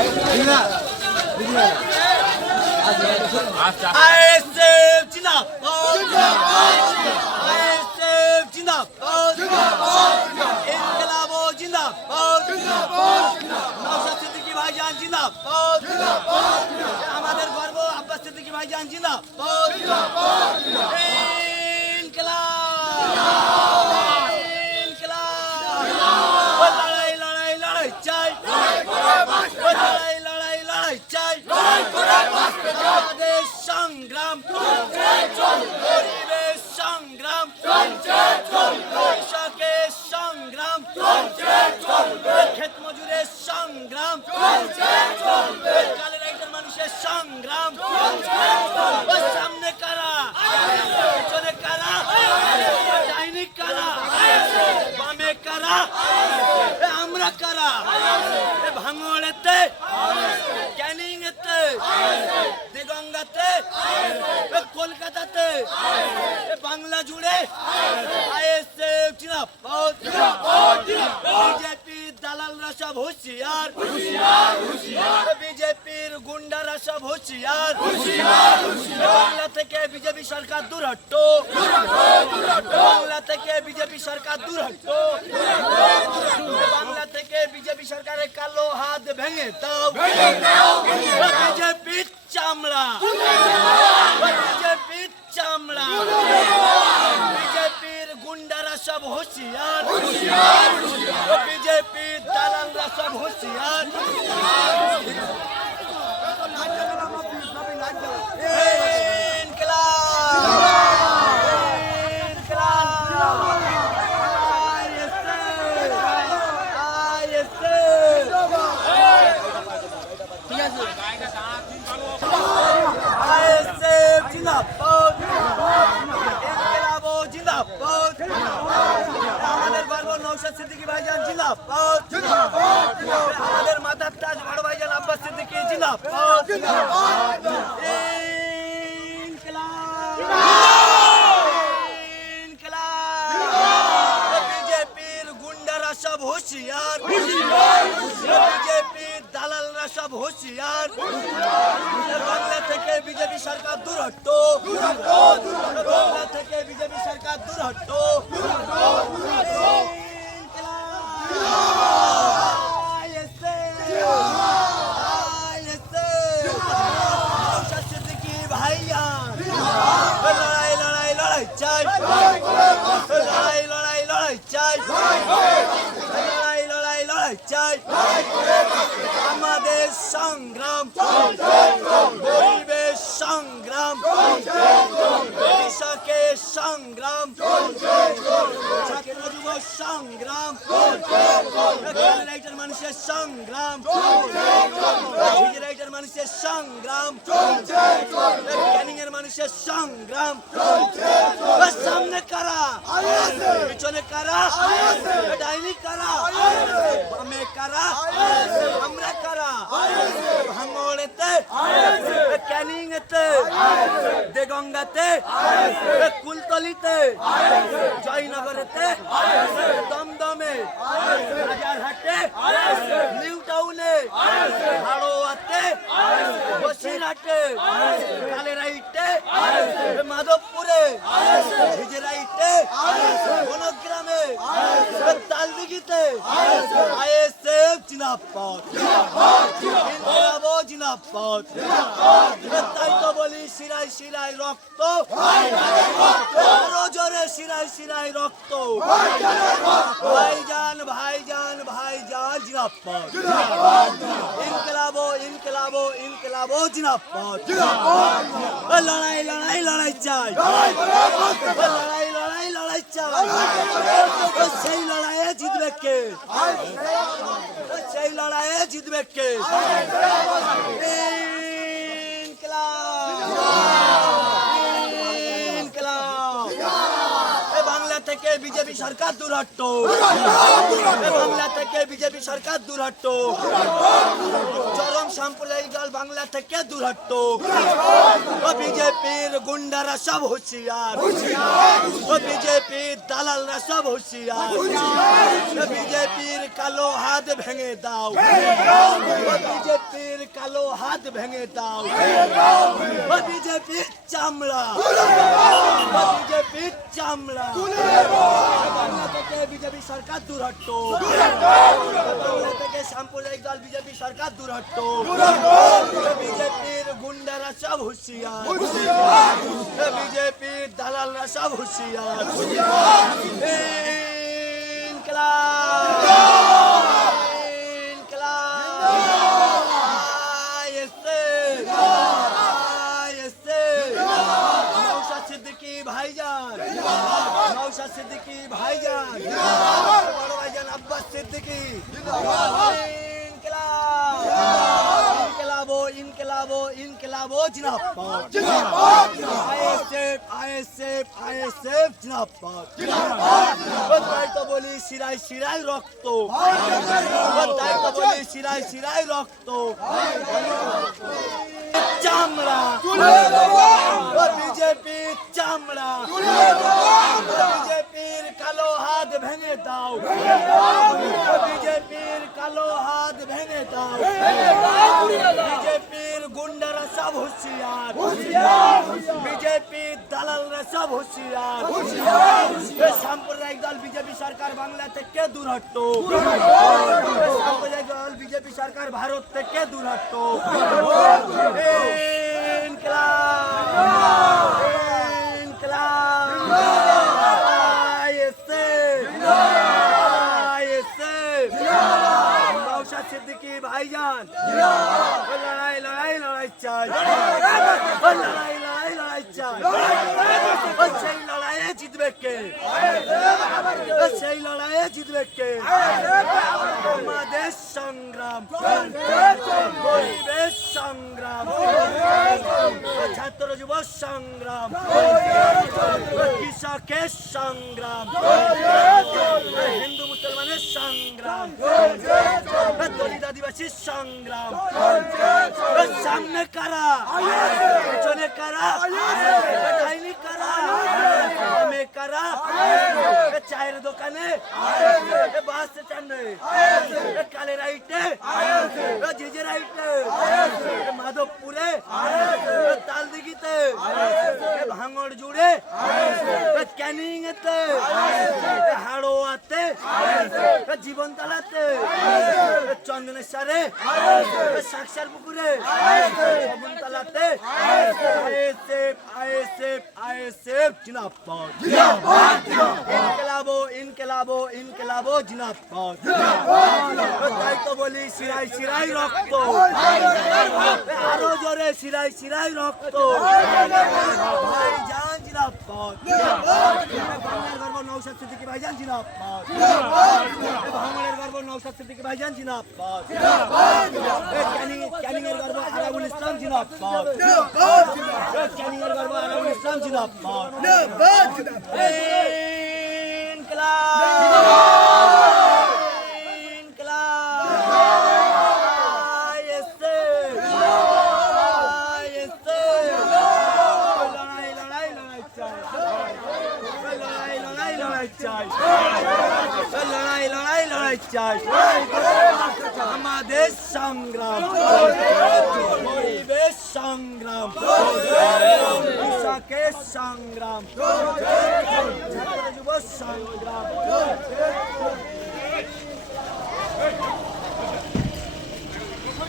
ISF जिंदाबाद, ISF जिंदाबाद, इनकलाबो जिंदाबाद, नौशाद सिद्दीकी भाईजान जिंदाबाद, हमारे गर्व अब्बास सिद्दीकी भाईजान जिंदाबाद, लड़ाई चाय, लड़ाई चाय, আমাদের সংগ্রাম পরিবেশ সংগ্রাম কৃষকের সংগ্রাম ক্ষেত মজুরের সংগ্রাম কালো রাইটের মানুষের সংগ্রাম সামনে কারা পিছনে কারা ডাইনি কারা বামে কারা আমরা কারা ভাঙড়েতে ক্যানিংয়েতে দিগঙ্গাতে কলকাতাতে বাংলা জুড়ে আইএসএফ জিন্দাবাদ, বিজেপির দালালরা সব হুঁশিয়ার, বিজেপির গুন্ডারা সব হুঁশিয়ার, বাংলা থেকে বিজেপি সরকার দূর হটো, বাংলা থেকে বিজেপি সরকার দূর হটো, বাংলা থেকে বিজেপি সরকারের কালো হাত ভেঙে দাও, বিজেপির চামড়া, বিজেপির চামড়া, বিজেপির গুন্ডারা সব হুঁশিয়ার, বিজেপির দালালরা সব হুঁশিয়ার, আমাদের গর্ব নৌশাদ সিদ্দিকী ভাইজান জিন্দাবাদ, আমাদের মাথার তাজ বড় ভাইজান আব্বাস সিদ্দিকী জিন্দাবাদ, বিজেপির গুন্ডারা সব হুঁশিয়ার, বিজেপির দালালরা সব হুঁশিয়ার, বাংলা থেকে বিজেপি সরকার দূর হটো, বাংলা থেকে বিজেপি সরকার দূর হটো, লড়াই চাই, লড়াই চাই, লড়াই চাই, আমাদের সংগ্রাম পরিবেশ সংগ্রাম কৃষকের সংগ্রাম ছাত্র যুব সংগ্রাম রাইটার মানুষের সংগ্রাম রাইটার মানুষের সংগ্রাম ক্যানিং এর মানুষের সংগ্রাম সামনে কারা পিছনে কারা ডাইনি কারা বামে কারা আমরা কারা ভাঙড়েতে ক্যানিংয়েতে দেগঙ্গাতে কুলতলিতে জয়নগরেতে দমদমে রাজারহাটে নিউ টাউনে হাড়োয়াতে বসিরহাটে কালেরাইটে মাধবপুরে ঝিঝিরাইটে বনগ্রামে তালদিঘিতে আইএসএফ জিন্দাবাদ, ইনকিলাবো জিন্দাবাদ, তাই তো বলি শিরায় শিরায় রক্ত, আরো জোরে শিরায় শিরায় রক্ত, ভাইজান ভাইজান ভাইজান জিন্দাবাদ, ইনকিলাবো ইনকিলাবো ইনকিলাবো জিন্দাবাদ, লড়াই লড়াই লড়াই চাই, লড়াই লড়াই লড়াই চাই, সেই লড়াইয়ে জিতবে কে, সেই লড়াইয়ে জিতবে কে, বাংলা থেকে বিজেপি সরকার দূর হটো, বাংলা থেকে বিজেপি সরকার দূর হটো, চরম সাম্প্রদায়িক দল বাংলা থেকে দূর হটো, বিজেপির গুন্ডারা সব হুঁশিয়ার, বিজেপির দালালরা সব হুঁশিয়ার, বিজেপির কালো হাত ভেঙে দাও বিজেপির কালো হাত ভেঙে দাও বিজেপির চামড়া বিজেপির চামড়া বাংলা থেকে বিজেপি সরকার দূর হটো বাংলা থেকে সাম্প্রদায়িক দল বিজেপি সরকার দূর হটো বিজেপির গুন্ডারা সব হুঁশিয়ার বিজেপির দালালরা সব হুঁশিয়ার नौशाद सिद्दीकी भाईजान बड़ो भाईजान अब्बास सिद्दीकी इनकलाबो इनकलाबो इनकलाबो जिंदाबाद आईएसएफ जिंदाबाद তাই তো বলি শিরায় শিরায় রক্ত তাই তো বলি শিরায় শিরায় রক্ত চামড়া বিজেপি চামড়া বিজেপির কালো হাত ভেঙে দাও বিজেপির কালো হাত ভেঙে দাও বিজেপির গুন্ডারা সব হুঁশিয়ার বিজেপির দালালরা সব হুঁশিয়ার সাম্প্রদায়িক দল বিজেপি সরকার বাংলা থেকে দূর হটো সাম্প্রদায়িক দল বিজেপি সরকার ভারত থেকে দূর হটো नौशाद सिद्दीकी भाईजान लड़ाई लड़ाई लड़ाई चाय लड़ाई लड़ाई लड़ाई चाय সেই লড়াইয়ে জিতবে কে সেই লড়াইয়ে জিতবে কে আমাদের সংগ্রাম পরিবেশ সংগ্রাম ছাত্র যুব সংগ্রাম কৃষকের সংগ্রাম হিন্দু মুসলমানের সংগ্রাম দলিত আদিবাসীর সংগ্রাম সামনে কারা পিছনে কারা ডাইনি কারা আমি কারা চায়ের দোকানে বাস স্ট্যান্ডে কালে রাইটে জিজে রাইটে মাধবপুরে তালদিঘিতে ভাঙড় জুড়ে ক্যানিং এতে হাড়োয়াতে জীবনতলাতে চন্দনেশ্বরে সাকসার পুকুরে শকুন্তলাতে আইএসএফ জিন্দাবাদ ইনকলাবো ইনকলাবো ইনকলাবো জিন্দাবাদ তাই তো বলি শিরায় শিরায় রক্ত আরো জোরে শিরায় শিরায় রক্ত ভাইজান জিন্দাবাদ বাংলার গর্ব নৌশাদ সিদ্দিকী ভাইজান জিন্দাবাদ ভাঙড়ের গর্ব নৌশাদ সিদ্দিকী ভাইজান জিন্দাবাদ ক্যানিং এর গর্ব আরাবুল ইসলাম জিন্দাবাদ ক্যানিং এর গর্ব আরাবুল ইসলাম জিন্দাবাদ লড়াই লড়াই লড়াই চাই আমাদের সংগ্রাম পরিবেশ সংগ্রাম কৃষকের সংগ্রাম যুব সংগ্রাম